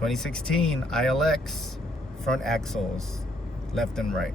2016 ILX front axles, left and right.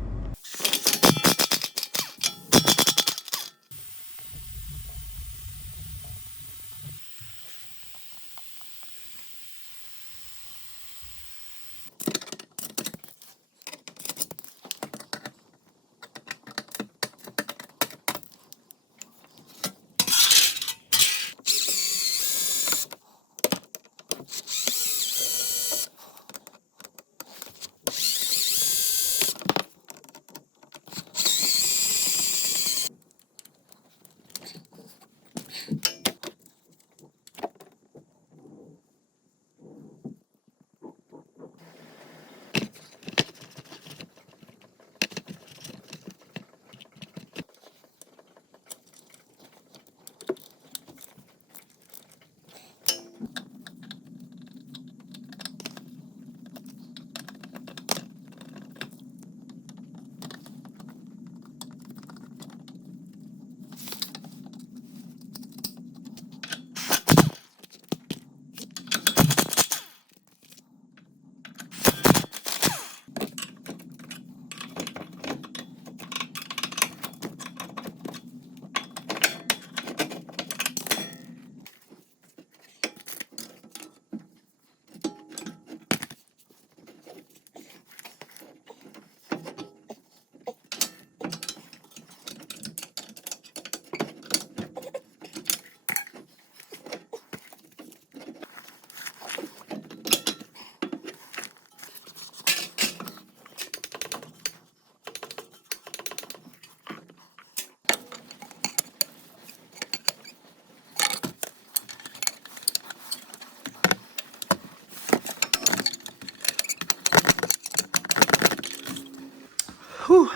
Whew.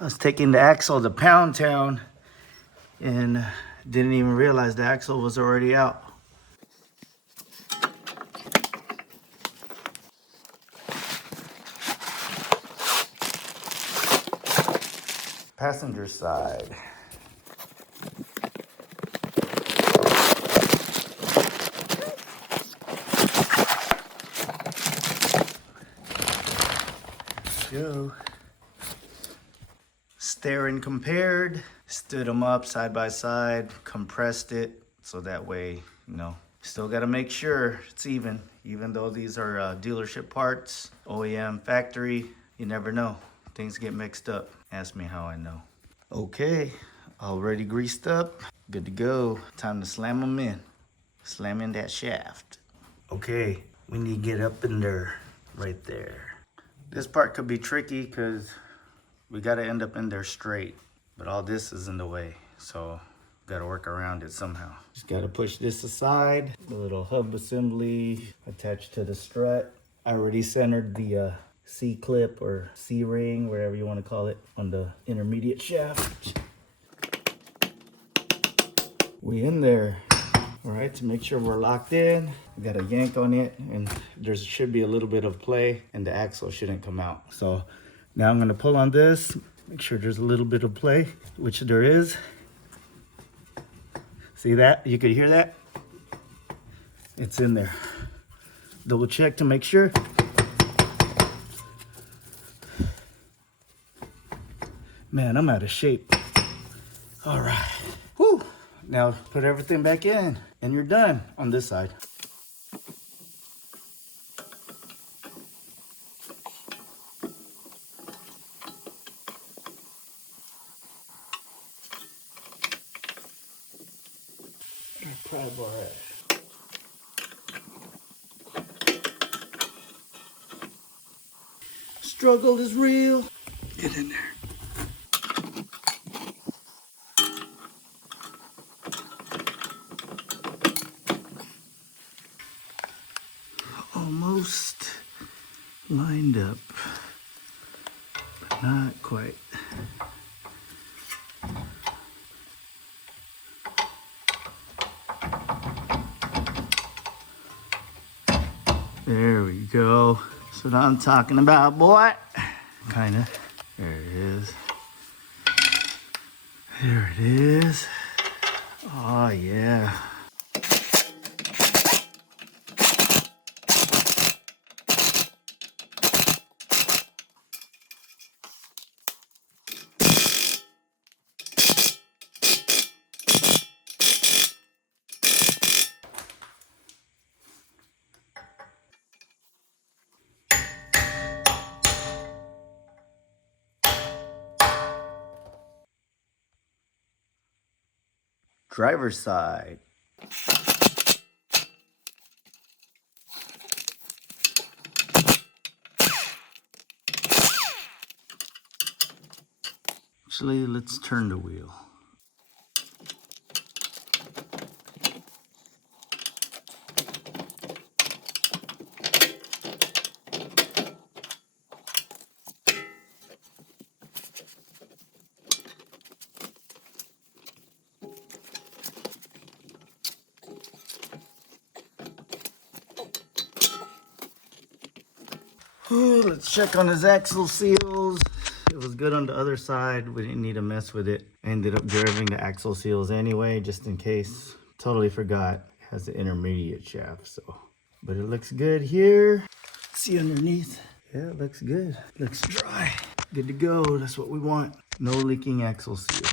I was taking the axle to Pound Town and didn't even realize the axle was already out. Passenger side. Go. Steering compared, stood them up side by side, compressed it so that way, you know, still got to make sure it's even though these are dealership parts, OEM factory, you never know, things get mixed up. Ask me how I know. Okay, already greased up, good to go. Time to slam them in, slam in that shaft. Okay, we need to get up in there, right there. This part could be tricky because we got to end up in there straight, but all this is in the way, so got to work around it somehow. Just got to push this aside. The little hub assembly attached to the strut. I already centered the C-clip or C-ring, whatever you want to call it, on the intermediate shaft. We in there. All right, to make sure we're locked in, we got a yank on it, and there should be a little bit of play, and the axle shouldn't come out. So now I'm gonna pull on this, make sure there's a little bit of play, which there is. See that? You could hear that? It's in there. Double check to make sure. Man, I'm out of shape. All right. Whew. Now put everything back in and you're done on this side. Pry bar at. Struggle is real. Get in there. Almost lined up, but not quite. There we go. That's what I'm talking about, boy. Kinda. There it is. There it is. Oh, yeah. Driver's side. Actually, let's turn the wheel. Let's check on his axle seals. It was good on the other side. We didn't need to mess with it. I ended up driving the axle seals anyway, just in case. Totally forgot. It has the intermediate shaft, so. But it looks good here. See underneath. Yeah, it looks good. Looks dry. Good to go. That's what we want. No leaking axle seals.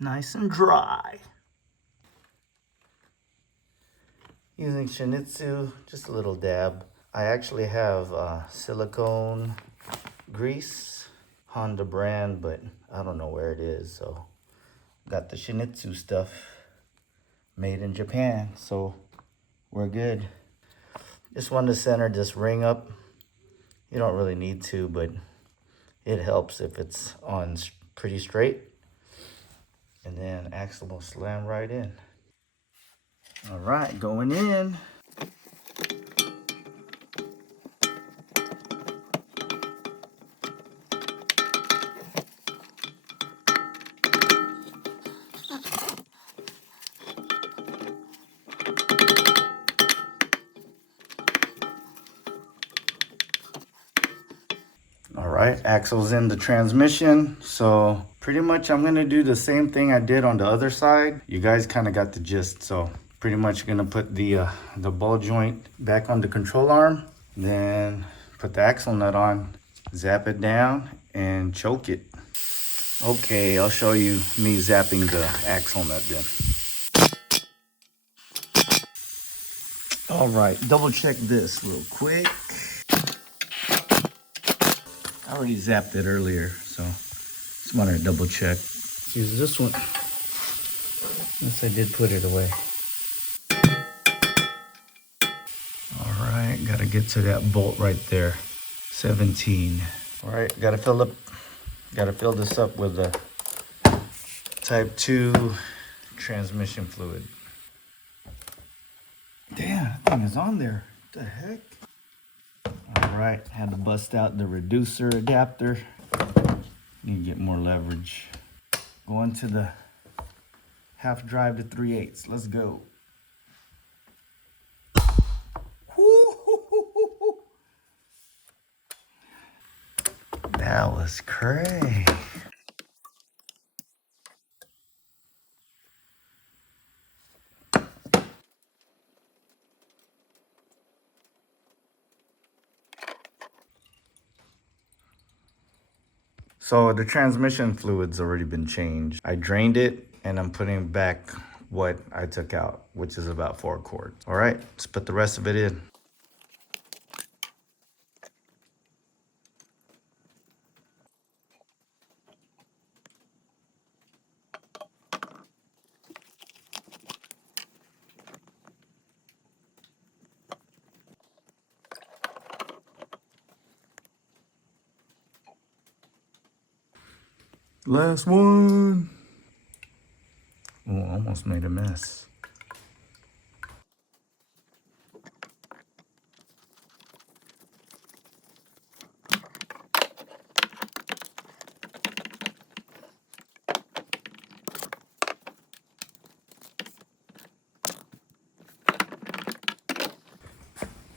Nice and dry. Using Shinizu, just a little dab. I actually have silicone grease, Honda brand, but I don't know where it is. So got the Shinizu stuff made in Japan, so we're good. Just want to center this ring up. You don't really need to, but it helps if it's on pretty straight. And then axle will slam right in. All right, going in. All right, axle's in the transmission. So pretty much I'm gonna do the same thing I did on the other side. You guys kind of got the gist. So pretty much gonna put the ball joint back on the control arm, then put the axle nut on, zap it down and choke it. Okay, I'll show you me zapping the axle nut then. All right, double check this real quick. I already zapped it earlier, so just wanted to double check. Let's use this one. Yes, I did put it away. All right, gotta get to that bolt right there, 17. All right, gotta fill this up with the Type 2 transmission fluid. Damn, that thing is on there. What the heck? All right, had to bust out the reducer adapter. Need to get more leverage. Going to the half drive to 3/8. Let's go. That was crazy. So the transmission fluid's already been changed. I drained it and I'm putting back what I took out, which is about 4 quarts. All right, let's put the rest of it in. Last one. Oh, almost made a mess.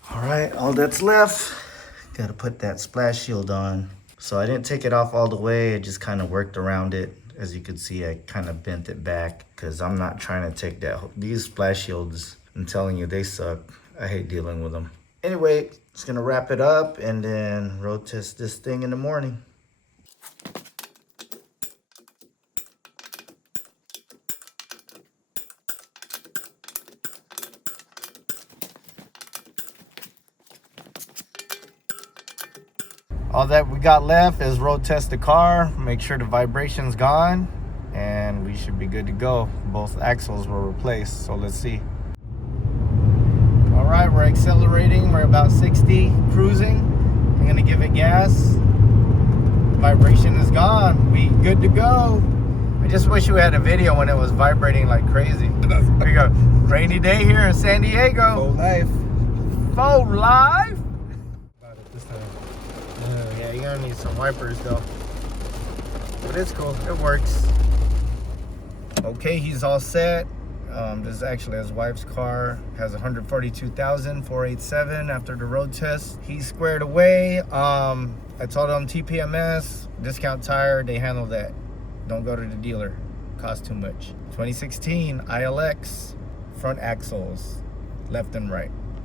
All right, all that's left. Gotta put that splash shield on. So I didn't take it off all the way. I just kind of worked around it. As you can see, I kind of bent it back because I'm not trying to take that. These splash shields, I'm telling you, they suck. I hate dealing with them. Anyway, just gonna wrap it up and then road test this thing in the morning. All that we got left is road test the car, make sure the vibration's gone, and we should be good to go. Both axles were replaced, so let's see. All right, we're accelerating. We're about 60, cruising. I'm gonna give it gas. Vibration is gone. We good to go. I just wish we had a video when it was vibrating like crazy. Here we go. Rainy day here in San Diego. Full life. Full life. About it this time. Yeah, you're gonna need some wipers though. But it's cool. It works. Okay, he's all set. This is actually his wife's car. Has 142,487 after the road test. He's squared away. I told him TPMS, discount tire, they handle that. Don't go to the dealer. Costs too much. 2016 ILX, front axles, left and right.